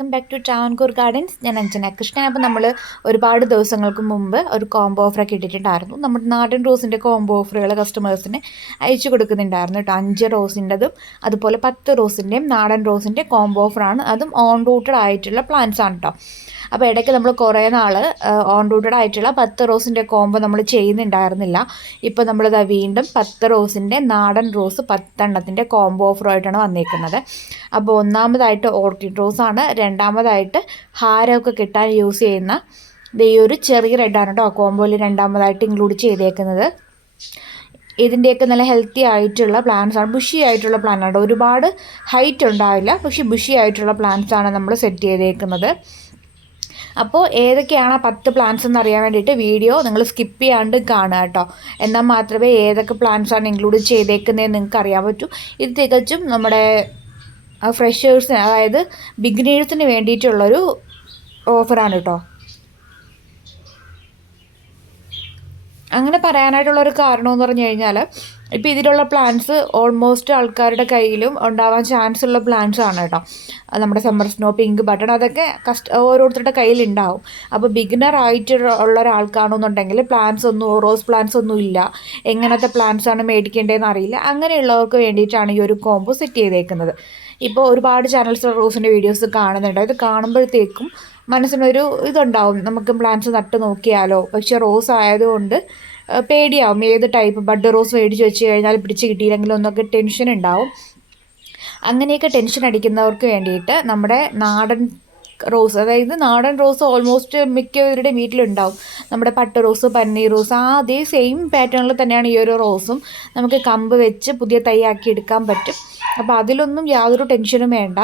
Welcome back to Travancore gardens. ഞാൻ അഞ്ജന കൃഷ്ണൻ. അപ്പോൾ നമ്മൾ ഒരുപാട് ദിവസങ്ങൾക്ക് മുമ്പ് ഒരു കോംബോ ഓഫറൊക്കെ ഇട്ടിട്ടുണ്ടായിരുന്നു. നമ്മുടെ നാടൻ റോസിൻ്റെ കോംബോ ഓഫറുകൾ കസ്റ്റമേഴ്സിന് അയച്ചു കൊടുക്കുന്നുണ്ടായിരുന്നു കേട്ടോ. 5 റോസിൻ്റെതും അതുപോലെ 10 റോസിൻ്റെയും നാടൻ റോസിൻ്റെ കോംബോ ഓഫറാണ്. അതും ഓൺ റൂട്ടഡ് ആയിട്ടുള്ള പ്ലാന്റ്സ് ആണ് കേട്ടോ. അപ്പോൾ ഇടയ്ക്ക് നമ്മൾ കുറേ നാൾ ഓൺ റൂട്ടഡ് ആയിട്ടുള്ള 10 റോസിൻ്റെ കോംബോ നമ്മൾ ചെയ്യുന്നുണ്ടായിരുന്നില്ല. ഇപ്പോൾ നമ്മളിത് വീണ്ടും 10 റോസിൻ്റെ നാടൻ റോസ് 10 എണ്ണത്തിൻ്റെ കോംബോ ഓഫറുമായിട്ടാണ് വന്നിരിക്കുന്നത്. അപ്പോൾ ഒന്നാമതായിട്ട് ഓർക്കിഡ് റോസാണ്, രണ്ടാമതായിട്ട് ഹാരമൊക്കെ കിട്ടാൻ യൂസ് ചെയ്യുന്ന ഈ ഒരു ചെറിയ റെഡാണ് കേട്ടോ കോംബോയിൽ രണ്ടാമതായിട്ട് ഇൻക്ലൂഡ് ചെയ്തേക്കുന്നത്. ഇതിൻ്റെയൊക്കെ നല്ല ഹെൽത്തി ആയിട്ടുള്ള പ്ലാന്റ്സ് ആണ്, ബുഷി ആയിട്ടുള്ള പ്ലാന്റ് ആണ്. ഒരുപാട് ഹൈറ്റ് ഉണ്ടാവില്ല, പക്ഷേ ബുഷി ആയിട്ടുള്ള പ്ലാന്റ്സ് ആണ് നമ്മൾ സെറ്റ് ചെയ്തേക്കുന്നത്. അപ്പോൾ ഏതൊക്കെയാണ് 10 പ്ലാന്റ്സ് എന്ന് അറിയാൻ വേണ്ടിയിട്ട് വീഡിയോ നിങ്ങൾ സ്കിപ്പ് ചെയ്യാണ്ട് കാണുക കേട്ടോ. എന്നാൽ മാത്രമേ ഏതൊക്കെ പ്ലാന്റ്സ് ആണ് ഇൻക്ലൂഡ് ചെയ്തേക്കുന്നതെന്ന് നിങ്ങൾക്ക് അറിയാൻ പറ്റൂ. ഇത് തികച്ചും നമ്മുടെ ഫ്രഷേഴ്സിന്, അതായത് ബിഗിനേഴ്സിന് വേണ്ടിയിട്ടുള്ളൊരു ഓഫറാണ് കേട്ടോ. അങ്ങനെ പറയാനായിട്ടുള്ളൊരു കാരണമെന്ന് പറഞ്ഞു കഴിഞ്ഞാൽ, ഇപ്പോൾ ഇതിലുള്ള പ്ലാന്റ്സ് ഓൾമോസ്റ്റ് ആൾക്കാരുടെ കയ്യിലും ഉണ്ടാവാൻ ചാൻസ് ഉള്ള പ്ലാന്റ്സ് ആണ് കേട്ടോ. നമ്മുടെ സമ്മർ സ്നോ, പിങ്ക് ബട്ടൺ, അതൊക്കെ ഓരോരുത്തരുടെ കയ്യിലുണ്ടാവും. അപ്പോൾ ബിഗിനർ ആയിട്ട് ഉള്ള ഒരാൾക്കാണെന്നുണ്ടെങ്കിൽ പ്ലാന്റ്സ് ഒന്നും, റോസ് പ്ലാന്റ്സ് ഒന്നും ഇല്ല, എങ്ങനത്തെ പ്ലാന്റ്സ് ആണ് മേടിക്കേണ്ടതെന്ന് അറിയില്ല, അങ്ങനെയുള്ളവർക്ക് വേണ്ടിയിട്ടാണ് ഈ ഒരു കോംബോ സെറ്റ് ചെയ്തേക്കുന്നത്. ഇപ്പോൾ ഒരുപാട് ചാനൽസ് റോസിൻ്റെ വീഡിയോസ് കാണുന്നുണ്ട്. ഇത് കാണുമ്പോഴത്തേക്കും മനസ്സിനൊരു ഇതുണ്ടാവും, നമുക്ക് പ്ലാന്റ്സ് നട്ട് നോക്കിയാലോ. പക്ഷേ റോസ് ആയതുകൊണ്ട് പേടിയാവും. ഏത് ടൈപ്പ് ബഡ് റോസ് മേടിച്ച് വെച്ച് കഴിഞ്ഞാൽ പിടിച്ച് കിട്ടിയില്ലെങ്കിലും ഒന്നൊക്കെ ടെൻഷൻ ഉണ്ടാവും. അങ്ങനെയൊക്കെ ടെൻഷൻ അടിക്കുന്നവർക്ക് വേണ്ടിയിട്ട് നമ്മുടെ നാടൻ റോസ്, അതായത് നാടൻ റോസ് ഓൾമോസ്റ്റ് മിക്കവരുടെ വീട്ടിലുണ്ടാവും. നമ്മുടെ പട്ട് റോസ്, പന്നീർ റോസ്, അതേ സെയിം പാറ്റേണിൽ തന്നെയാണ് ഈ ഒരു റോസും. നമുക്ക് കമ്പ് വെച്ച് പുതിയ തൈയാക്കി എടുക്കാൻ പറ്റും. അപ്പോൾ അതിലൊന്നും യാതൊരു ടെൻഷനും വേണ്ട.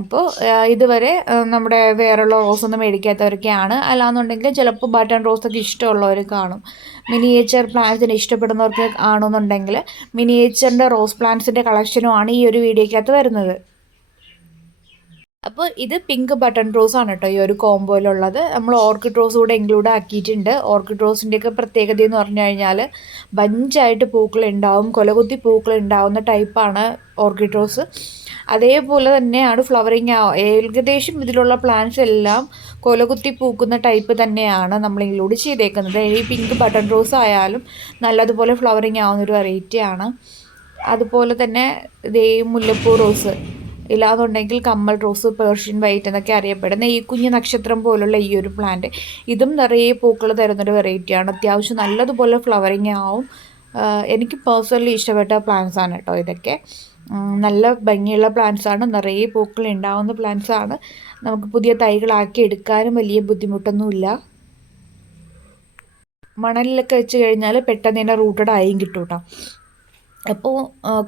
അപ്പോൾ ഇതുവരെ നമ്മുടെ വേറെയുള്ള റോസൊന്നും മേടിക്കാത്തവരൊക്കെയാണ്. അല്ലാന്നുണ്ടെങ്കിൽ ചിലപ്പോൾ ബട്ടൺ റോസൊക്കെ ഇഷ്ടമുള്ളവർ കാണും. മിനിയേച്ചർ പ്ലാന്റ്സിന് ഇഷ്ടപ്പെടുന്നവർക്ക് ആണെന്നുണ്ടെങ്കിൽ മിനിയേച്ചറിൻ്റെ റോസ് പ്ലാന്റ്സിൻ്റെ കളക്ഷനുമാണ് ഈ ഒരു വീഡിയോയ്ക്കകത്ത് വരുന്നത്. അപ്പോൾ ഇത് പിങ്ക് ബട്ടൺ റോസ് ആണ് കേട്ടോ ഈ ഒരു കോംബോയിലുള്ളത്. നമ്മൾ ഓർക്കിഡ് റോസ് കൂടെ ഇൻക്ലൂഡ് ആക്കിയിട്ടുണ്ട്. ഓർക്കിഡ് റോസിൻ്റെയൊക്കെ പ്രത്യേകത എന്ന് പറഞ്ഞു കഴിഞ്ഞാൽ ബഞ്ചായിട്ട് പൂക്കൾ ഉണ്ടാവും, കൊലകുത്തി പൂക്കൾ ഉണ്ടാവുന്ന ടൈപ്പാണ് ഓർക്കിഡ് റോസ്. അതേപോലെ തന്നെയാണ് ഫ്ലവറിങ്. ഏകദേശം ഇതിലുള്ള പ്ലാന്റ്സ് എല്ലാം കൊലകുത്തി പൂക്കുന്ന ടൈപ്പ് തന്നെയാണ് നമ്മൾ ഇൻക്ലൂഡ് ചെയ്തേക്കുന്നത്. ഈ പിങ്ക് ബട്ടൺ റോസ് ആയാലും നല്ലതുപോലെ ഫ്ലവറിങ് ആവുന്നൊരു വെറൈറ്റിയാണ്. അതുപോലെ തന്നെ ഇതേ മുല്ലപ്പൂ റോസ്, ഇല്ലാന്നുണ്ടെങ്കിൽ കമ്മൽ റോസ്, പേർഷ്യൻ വൈറ്റ് എന്നൊക്കെ അറിയപ്പെടുന്ന ഈ കുഞ്ഞു നക്ഷത്രം പോലുള്ള ഈ ഒരു പ്ലാന്റ്, ഇതും നിറയെ പൂക്കൾ തരുന്നൊരു വെറൈറ്റിയാണ്. അത്യാവശ്യം നല്ലതുപോലെ ഫ്ലവറിങ് ആവും. എനിക്ക് പേഴ്സണലി ഇഷ്ടപ്പെട്ട പ്ലാന്റ്സ് ആണ് കേട്ടോ ഇതൊക്കെ. നല്ല ഭംഗിയുള്ള പ്ലാന്റ്സാണ്, നിറയെ പൂക്കൾ ഉണ്ടാവുന്ന പ്ലാന്റ്സാണ്. നമുക്ക് പുതിയ തൈകളാക്കി എടുക്കാനും വലിയ ബുദ്ധിമുട്ടൊന്നുമില്ല. മണലിലൊക്കെ വെച്ച് കഴിഞ്ഞാൽ പെട്ടെന്ന് തന്നെ റൂട്ടഡ് ആയും കിട്ടും കേട്ടോ. അപ്പോൾ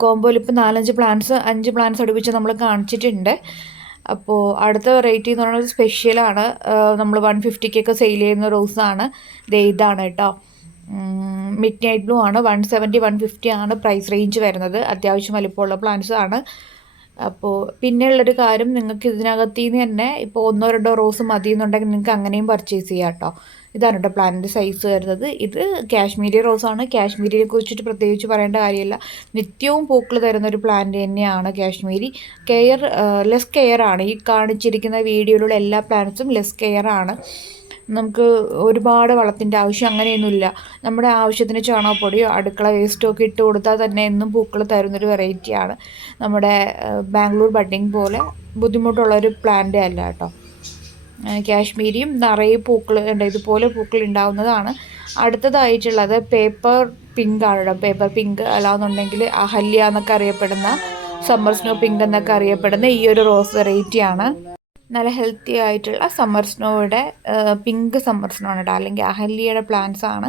കോംബോയിൽ ഇപ്പോൾ 4-5 പ്ലാന്റ്സ് അടുപ്പിച്ച് നമ്മൾ കാണിച്ചിട്ടുണ്ട്. അപ്പോൾ അടുത്ത വെറൈറ്റി എന്ന് പറയുന്നത് സ്പെഷ്യലാണ്. നമ്മൾ 150 സെയിൽ ചെയ്യുന്ന റോസാണ്. ഇതാണ് കേട്ടോ, മിഡ് നൈറ്റ് ബ്ലൂ ആണ്. 170-150 ആണ് പ്രൈസ് റേഞ്ച് വരുന്നത്. അത്യാവശ്യം വലിപ്പമുള്ള പ്ലാന്റ്സ് ആണ്. അപ്പോൾ പിന്നെയുള്ളൊരു കാര്യം, നിങ്ങൾക്ക് ഇതിനകത്ത് നിന്ന് തന്നെ ഇപ്പോൾ 1-2 റോസ് മതി എന്നുണ്ടെങ്കിൽ നിങ്ങൾക്ക് അങ്ങനെയും പർച്ചേസ് ചെയ്യാം കേട്ടോ. ഇതാണ് കേട്ടോ പ്ലാന്റിൻ്റെ സൈസ് വരുന്നത്. ഇത് കാശ്മീരി റോസാണ്. കാശ്മീരിയെ കുറിച്ചിട്ട് പ്രത്യേകിച്ച് പറയേണ്ട കാര്യമില്ല, നിത്യവും പൂക്കൾ തരുന്നൊരു പ്ലാന്റ് തന്നെയാണ് കാശ്മീരി. ലെസ് കെയർ ആണ്. ഈ കാണിച്ചിരിക്കുന്ന വീഡിയോയിലുള്ള എല്ലാ പ്ലാന്റ്സും ലെസ് കെയർ ആണ്. നമുക്ക് ഒരുപാട് വളത്തിൻ്റെ ആവശ്യം അങ്ങനെയൊന്നുമില്ല. നമ്മുടെ ആവശ്യത്തിന് ചാണകപ്പൊടിയോ അടുക്കള വേസ്റ്റോ ഒക്കെ ഇട്ട് കൊടുത്താൽ തന്നെ എന്നും പൂക്കൾ തരുന്നൊരു വെറൈറ്റിയാണ്. നമ്മുടെ ബാംഗ്ലൂർ ബഡ്ഡിങ് പോലെ ബുദ്ധിമുട്ടുള്ളൊരു പ്ലാന്റ് അല്ല കേട്ടോ. കാശ്മീരിയും നിറയെ പൂക്കൾ ഉണ്ട്, ഇതുപോലെ പൂക്കൾ ഉണ്ടാവുന്നതാണ്. അടുത്തതായിട്ടുള്ളത് പേപ്പർ പിങ്ക് ആണ് കേട്ടോ. പേപ്പർ പിങ്ക് അല്ലാന്നുണ്ടെങ്കിൽ അഹല്യ എന്നൊക്കെ അറിയപ്പെടുന്ന, സമ്മർ സ്നോ പിങ്ക് എന്നൊക്കെ അറിയപ്പെടുന്ന ഈ ഒരു റോസ് വെറൈറ്റിയാണ്. നല്ല ഹെൽത്തി ആയിട്ടുള്ള സമ്മർ സ്നോയുടെ പിങ്ക് സമ്മർ സ്നോ ആണ് കേട്ടോ, അല്ലെങ്കിൽ അഹല്യയുടെ പ്ലാന്റ്സ് ആണ്.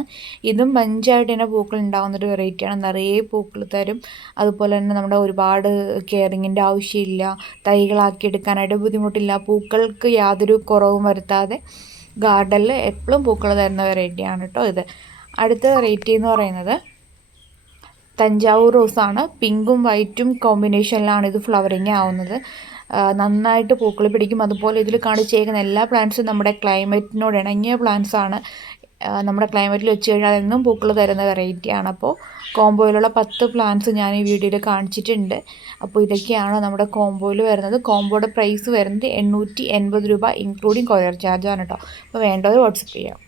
ഇതും ബഞ്ചായിട്ട് തന്നെ പൂക്കൾ ഉണ്ടാകുന്നൊരു വെറൈറ്റിയാണ്. നിറയെ പൂക്കൾ തരും. അതുപോലെ തന്നെ നമ്മുടെ ഒരുപാട് കെയറിങ്ങിൻ്റെ ആവശ്യമില്ല, തൈകളാക്കി എടുക്കാനായിട്ട് ബുദ്ധിമുട്ടില്ല. പൂക്കൾക്ക് യാതൊരു കുറവും വരുത്താതെ ഗാർഡനിൽ എപ്പോഴും പൂക്കൾ തരുന്ന വെറൈറ്റിയാണ് കേട്ടോ ഇത്. അടുത്ത വെറൈറ്റി എന്ന് പറയുന്നത് തഞ്ചാവൂർ റോസാണ്. പിങ്കും വൈറ്റും കോമ്പിനേഷനിലാണ് ഇത് ഫ്ലവറിങ് ആവുന്നത്. നന്നായിട്ട് പൂക്കൾ പിടിക്കും. അതുപോലെ ഇതിൽ കാണിച്ചേക്കുന്ന എല്ലാ പ്ലാന്റ്സും നമ്മുടെ ക്ലൈമറ്റിനോട് ഇണങ്ങിയ പ്ലാന്റ്സാണ്. നമ്മുടെ ക്ലൈമറ്റിൽ വെച്ച് കഴിഞ്ഞാൽ എന്നും പൂക്കൾ തരുന്ന വെറൈറ്റിയാണ്. അപ്പോൾ കോംബോയിലുള്ള 10 പ്ലാന്റ്സ് ഞാൻ ഈ വീഡിയോയിൽ കാണിച്ചിട്ടുണ്ട്. അപ്പോൾ ഇതൊക്കെയാണ് നമ്മുടെ കോംബോയിൽ വരുന്നത്. കോംബോയുടെ പ്രൈസ് വരുന്നത് 880 രൂപ ഇൻക്ലൂഡിങ് കൊറിയർ ചാർജാണ് കേട്ടോ. അപ്പോൾ വേണ്ടവർ വാട്സപ്പ് ചെയ്യാം.